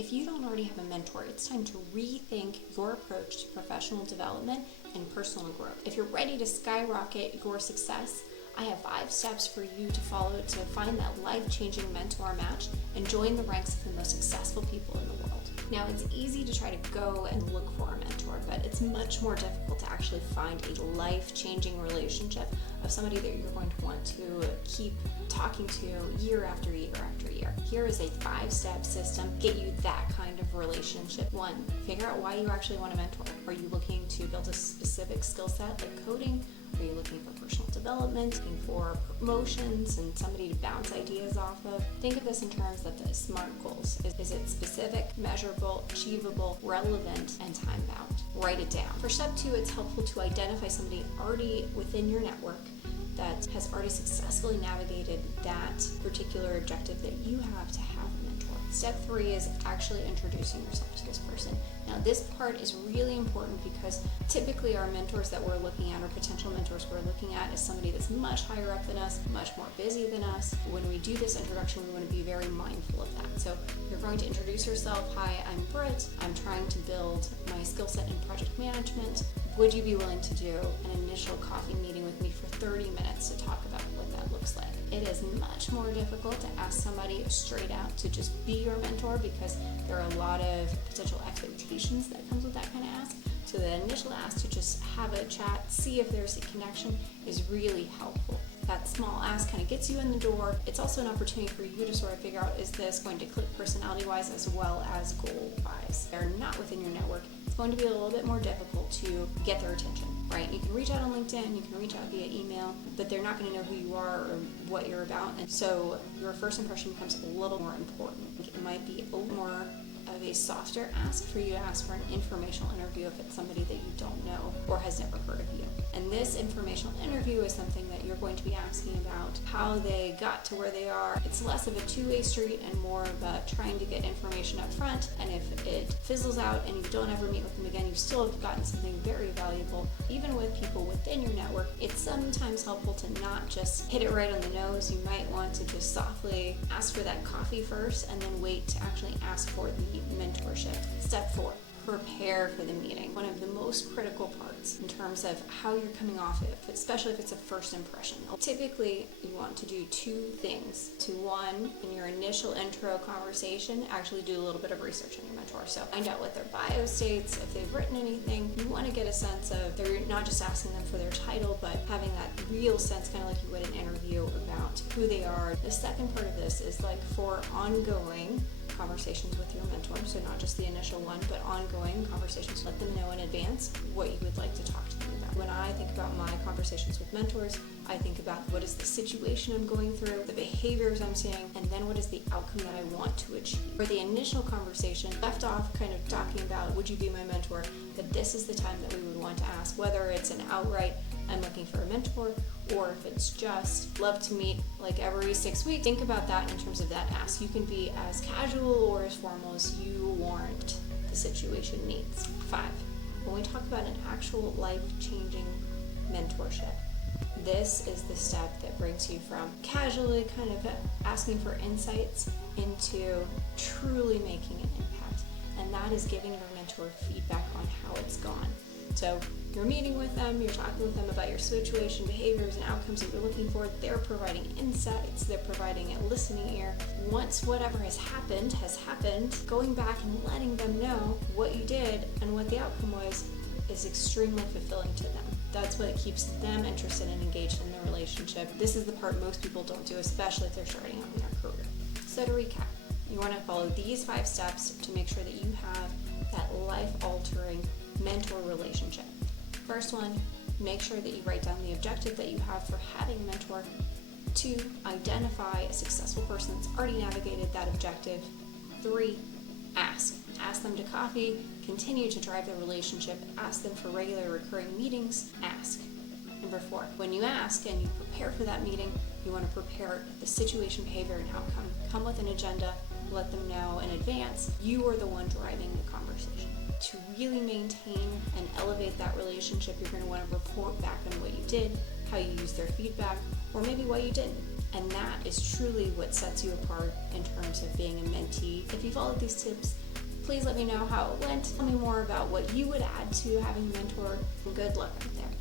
If you don't already have a mentor, it's time to rethink your approach to professional development and personal growth. If you're ready to skyrocket your success, I have 5 steps for you to follow to find that life-changing mentor match and join the ranks of the most successful people in the world. Now, it's easy to try to go and look for a mentor, but it's much more difficult to actually find a life-changing relationship of somebody that you're going to want to keep talking to year after year after year. Here is a 5-step system to get you that kind of relationship. 1, figure out why you actually want a mentor. Are you looking to build a specific skill set like coding? Are you looking for personal development, looking for promotions and somebody to bounce ideas off of? Think of this in terms of the SMART goals. Is it specific, measurable, achievable, relevant, and time-bound? Write it down. For step 2, it's helpful to identify somebody already within your network that has already successfully navigated that particular objective that you have to have a mentor. Step 3 is actually introducing yourself to this person. Now, this part is really important because typically our mentors that we're looking at, or potential mentors we're looking at, is somebody that's much higher up than us, much more busy than us. When we do this introduction, we want to be very mindful of that. So you're going to introduce yourself. Hi, I'm Britt. I'm trying to build my skill set in project management. Would you be willing to do an initial coffee meeting with me for 30 minutes to talk about what that looks like? It is much more difficult to ask somebody straight out to just be your mentor because there are a lot of potential expectations that comes with that kind of ask. So the initial ask to just have a chat, see if there's a connection, is really helpful. That small ask kind of gets you in the door. It's also an opportunity for you to sort of figure out, is this going to click personality-wise as well as goal-wise? They're not within your network. It's going to be a little bit more difficult to get their attention, right? You can reach out on LinkedIn, you can reach out via email, but they're not going to know who you are or what you're about. And so your first impression becomes a little more important. It might be a little more of a softer ask for you to ask for an informational interview if it's somebody that you don't know or has never heard of you. And this informational interview is something that you're going to be asking about how they got to where they are. It's less of a two-way street and more of a trying to get information up front. And if it fizzles out and you don't ever meet with them again, you still have gotten something very valuable. Even with people within your network, it's sometimes helpful to not just hit it right on the nose. You might want to just softly ask for that coffee first and then wait to actually ask for the mentorship. Step 4. Prepare for the meeting. One of the most critical parts in terms of how you're coming off it, especially if it's a first impression. Typically, you want to do 2 things. To 1, in your initial intro conversation, actually do a little bit of research on your mentor. So find out what their bio states, if they've written anything. You want to get a sense of, they're not just asking them for their title, but having that real sense, kind of like you would an interview, about who they are. The second part of this is like for ongoing conversations with your mentor, so not just the initial one, but ongoing conversations. Let them know in advance what you would like to talk to them about. When I think about my conversations with mentors, I think about what is the situation I'm going through, the behaviors I'm seeing, and then what is the outcome that I want to achieve. For the initial conversation, left off kind of talking about, would you be my mentor, that this is the time that we would want to ask, whether it's an outright, I'm looking for a mentor, or if it's just love to meet like every 6 weeks. Think about that in terms of that ask. You can be as casual or as formal as you warrant the situation needs. 5, when we talk about an actual life-changing mentorship, this is the step that brings you from casually kind of asking for insights into truly making an impact. And that is giving your mentor feedback on how it's gone. So you're meeting with them, you're talking with them about your situation, behaviors, and outcomes that you're looking for. They're providing insights, they're providing a listening ear. Once whatever has happened, going back and letting them know what you did and what the outcome was is extremely fulfilling to them. That's what keeps them interested and engaged in the relationship. This is the part most people don't do, especially if they're starting out in their career. So to recap, you want to follow these 5 steps to make sure that you have that life-altering mentor relationship. First one, make sure that you write down the objective that you have for having a mentor. 2, identify a successful person that's already navigated that objective. 3, ask. Ask them to coffee, continue to drive the relationship, ask them for regular recurring meetings, ask. Number 4, when you ask and you prepare for that meeting, you want to prepare the situation, behavior, and outcome. Come with an agenda, let them know in advance. You are the one driving the conversation. To really maintain and elevate that relationship, you're going to want to report back on what you did, how you used their feedback, or maybe what you didn't. And that is truly what sets you apart in terms of being a mentee. If you followed these tips, Please let me know how it went. Tell me more about what you would add to having a mentor. Good luck out there.